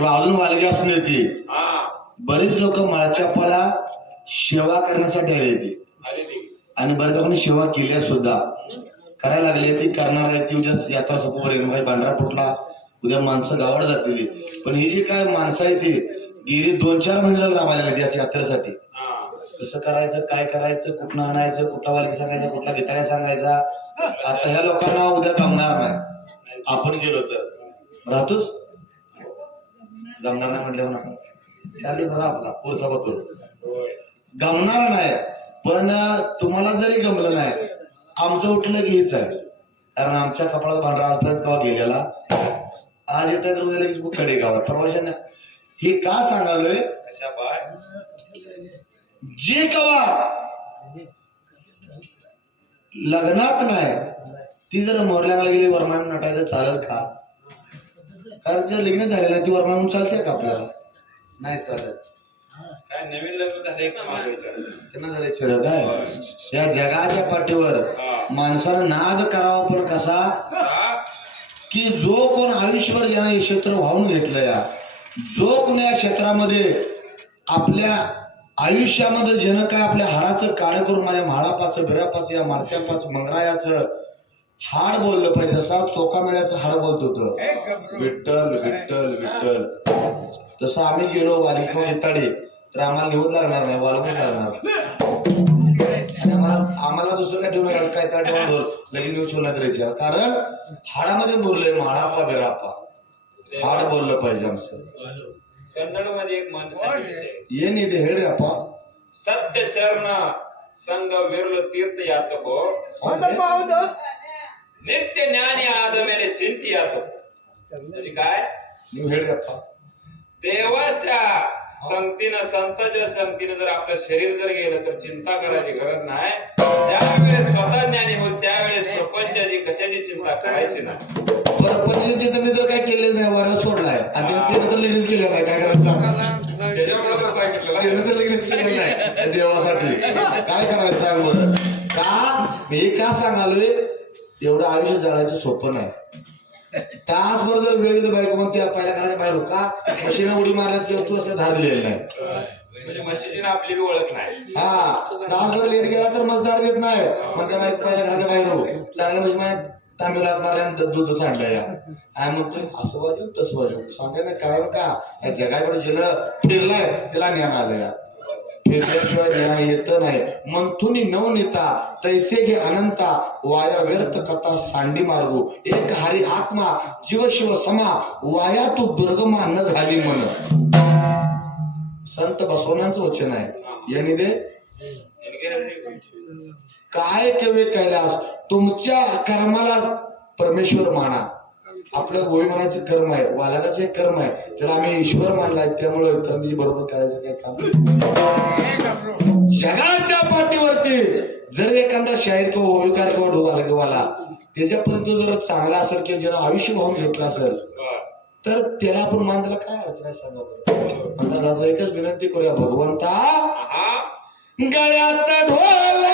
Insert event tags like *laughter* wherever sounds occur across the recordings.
वाहून वालगी असून येते बरेच लोक मळाच्यापाला सेवा करण्यासाठी आले होते. आणि बरेच लोकांनी सेवा केल्या सुद्धा. करायला लागली ती करणार आहे ती. उद्या यात्रा सपोवर येणार पांढरा फुटला. उद्या माणसं गावाड जातील. पण ही जी काय माणसं आहे ती गेली दोन चार महिन्याला राबायला लागली यात्रेसाठी. कसं करायचं काय करायचं कुठलं आणायचं कुठला वालगी सांगायचा कुठला घेताना सांगायचा? *laughs* आता ह्या लोकांना उद्या थांबणार नाही. आपण गेलो तर. राहतोच गमणार नाही म्हणल्यावर ना चालू झाला आपला पुरसा बघतो गमणार नाही पण तुम्हाला जरी गमलं नाही आमचं उठलं की हेच आहे. कारण आमच्या कपाळात भांडरा आजपर्यंत कवा गेलेला? आज येतात तर उद्या लगेच कडे गावात. प्रवाशांना. हे का सांगालोय? जे कवा लग्नात नाही ती जर मोरल्याला गेली वर्मान नटायचं चालेल का? कारण तिचं लग्न झालेलं आहे ती वर्मान चालते का आपल्याला? नाही चालत. काय नवीन लग्न झाले का माझं विचार त्यांना झाले चिड काय या जगाच्या पाठीवर. माणसानं नाद करावा पण कसा? की जो कोण आयुष्यभर ज्यानं हे क्षेत्र वाहून घेतलं या जो कोण या क्षेत्रामध्ये आपल्या आयुष्यामध्ये ज्यानं काय आपल्या हाडाचं काळ करून माझ्या म्हाळापाचं बिरापाचं या मारच्यापाचं मंगरायाचं हाड बोललं पाहिजे. जसा चोका मेळ्याचं हाड बोलत होतं. विठ्ठल विठ्ठल विठ्ठल. तसं आम्ही गेलो वालिका येताडे तर आम्हाला निवड लागणार नाही वालकून लागणार? आम्हाला आम्हाला दुसरं काय ठेवलं काय तर ठेवून लगेच येऊ ठेवण्यात राहायचं कारण हाडामध्ये मुरलंय म्हाळापा बिरापा हाड बोललं पाहिजे आमचं. कन्नडमध्ये एक आहे. ये नाही ते हेड अप्पा सत्य शरण संग विरल तीर्थ यातको नित्य ज्ञानी आद ಮೇಲೆ चिंती यातो म्हणजे काय ನೀವು ಹೇಳ್ರಿ ಅಪ್ಪ देवाच्या संगतीनं संतांच्या संगतीनं जर आपलं शरीर जर गेलं तर चिंता करायची गरज नाही ज्या वेळेस स्वतः ज्ञानी होत त्यावेळेस प्रपंचाची कशाची चिंता करायची नाही बरं पण जे तिथं मी तर काय केलेलं नाही वारं सोडलाय आणि ते तर लगेच केलं नाही काय करायचं सांग त्याच्यामुळे सांगितलं त्यानं तर लगेच केलेलं नाही त्या देवासाठी काय करायचं सांग बरं का मी का सांगालोय एवढं आयुष्य जगायचं सोपं नाही. तासभर जर वेळ गेलं बायको मग त्या पहिल्या घराच्या बाहेर हो का मशीन उडी मारल्यात किंवा तू असं धार दिलेलं नाही. म्हणजे म्हशीची ना आपली बी ओळख नाही. हा तासभर लेट गेला तर मजदार देत नाही. मग त्या बाई पहिल्या घराच्या बाहेर हो. चांगल्या म्हणजे माझ्या तांदूळात मारल्यानंतर दूध सांडलं या. काय म्हणतोय असं वाजव तसं वाजव. सांगायला कारण का? या जगाकडे जिनं फिरलाय त्याला ज्ञान आलं या. फिरल्याशिवाय येत नाही. मंथुनी नव नेता तैसे घे अनंता वाया व्यर्थ कथा सांडी मार्गो एक हरी आत्मा जीव शिव समा वाया तू दुर्गमा न झाली म्हण. संत बसवण्याचं वचन आहे. यांनी दे. काय केवे कैलास तुमच्या कर्माला परमेश्वर माना. आपलं गोळी मानायचं कर्म आहे वालागाचं एक कर्म आहे. त्याला आम्ही ईश्वर मानलाय त्यामुळे इतरांनी बरोबर करायचं काय काम जगाच्या पाठीवरती जर एखादा शाहीर किंवा ओळकार किंवा ढोबाला किंवा त्याच्यापर्यंत जर चांगला असेल किंवा ज्यानं आयुष्य वाहून घेतलं असेल तर त्याला आपण मान त्याला काय अडचण आहे सांगा बरं? एकच विनंती करूया भगवंता गळ्यात ढोल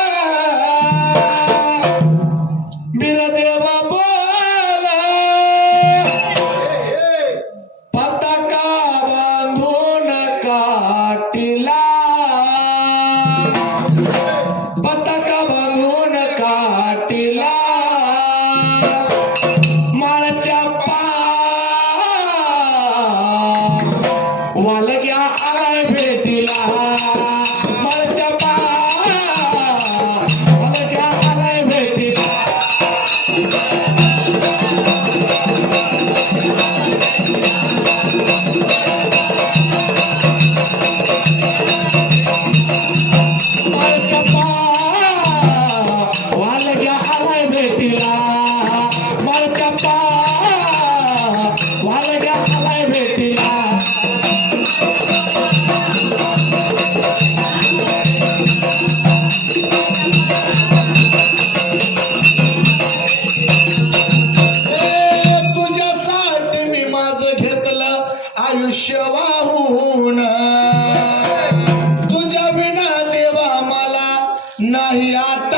செட்டிலா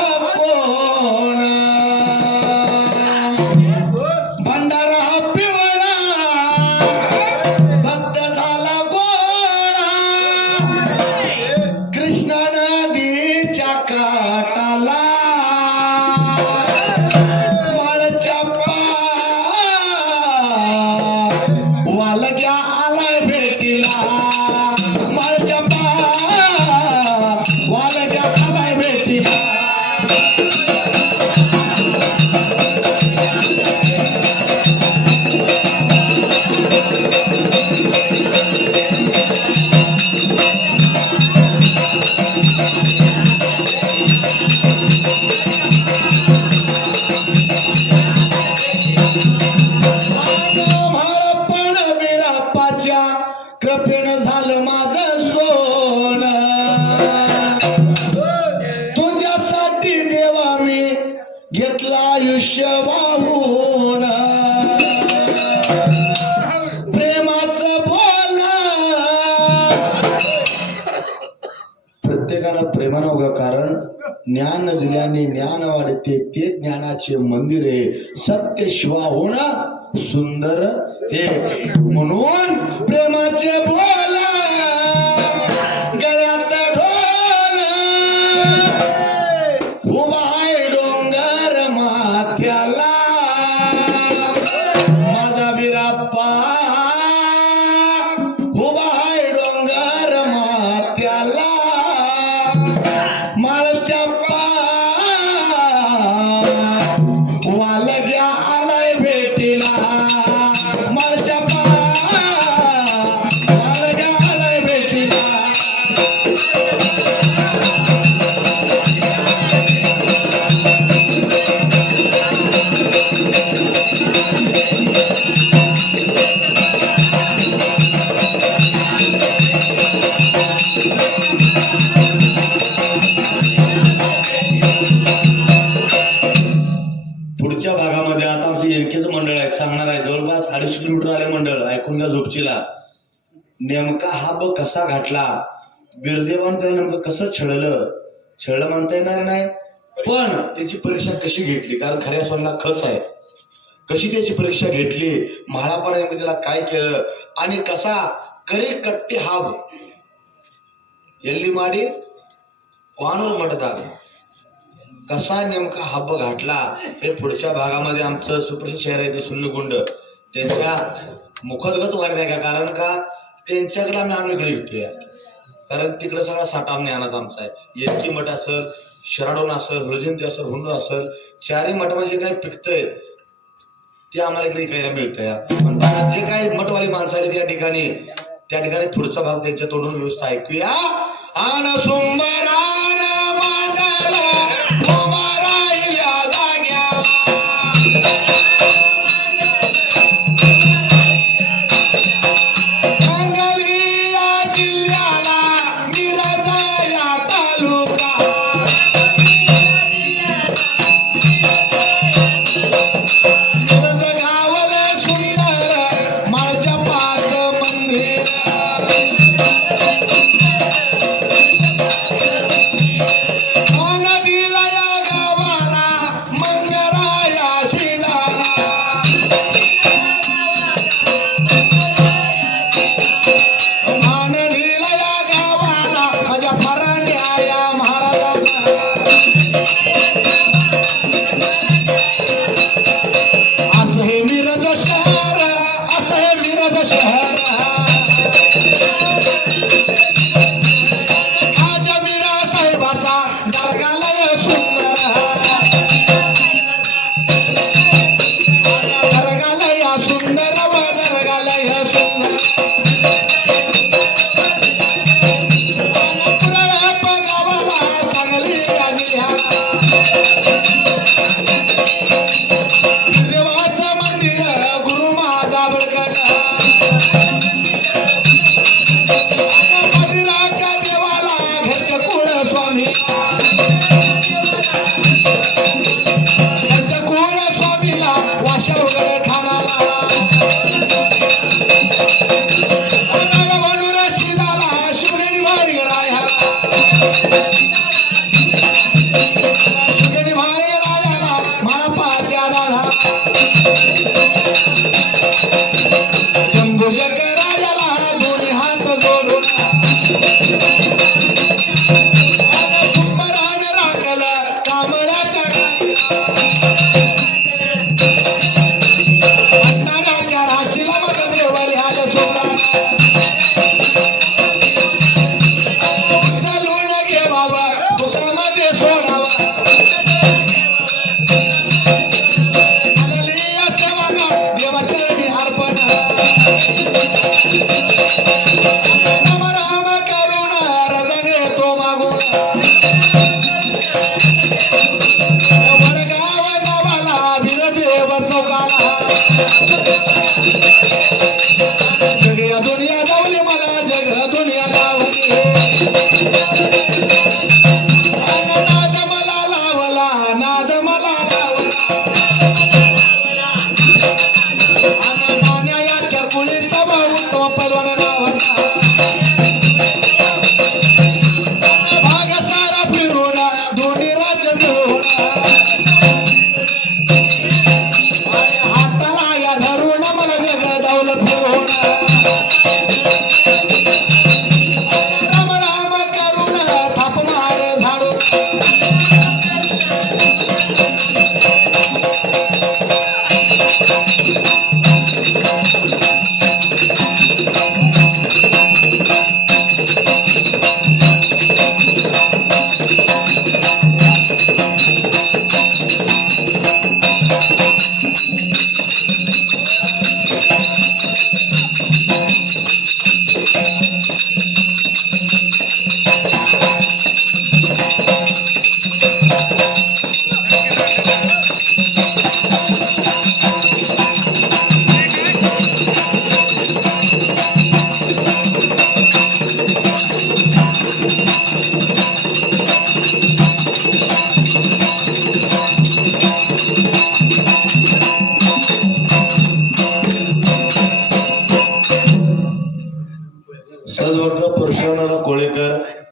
आता ज्ञान दिल्याने ज्ञान वाढते ते ज्ञानाचे मंदिर आहे सत्य शिवा होणं सुंदर हे. म्हणून प्रेमाचे बोल घातला बिरदेवान त्याला नेमकं कसं छळलं? छळलं म्हणता येणार नाही. पण त्याची परीक्षा कशी घेतली? कारण खऱ्या स्वरला खच आहे. कशी त्याची परीक्षा घेतली? महाळापाड्यामध्ये त्याला काय केलं? आणि कसा करी कट्टी हाब एल्ली माडी वानूर मटदाग कसा नेमका हब्ब घातला? हे पुढच्या भागामध्ये आमचं सुप्रसिद्ध शहर आहे ते सुन्नगुंड. त्यांच्या मुखदगत वाढत आहे का कारण का? त्यांच्याकडे आम्ही आम्ही इकडे विकतोय. कारण तिकडे सगळा साठा ज्ञानाचा आमचा आहे. येतकी मठ असेल शराडोन असेल हृदयंती असेल हुंडू असेल चारही मठामध्ये जे काही पिकतंय ते आम्हाला इकडे इकायला मिळतंय. पण जे काही मठवाली माणसं आहेत या ठिकाणी त्या ठिकाणी पुढचा भाग त्यांच्या तोंडून व्यवस्था ऐकूया. आन सुंबरान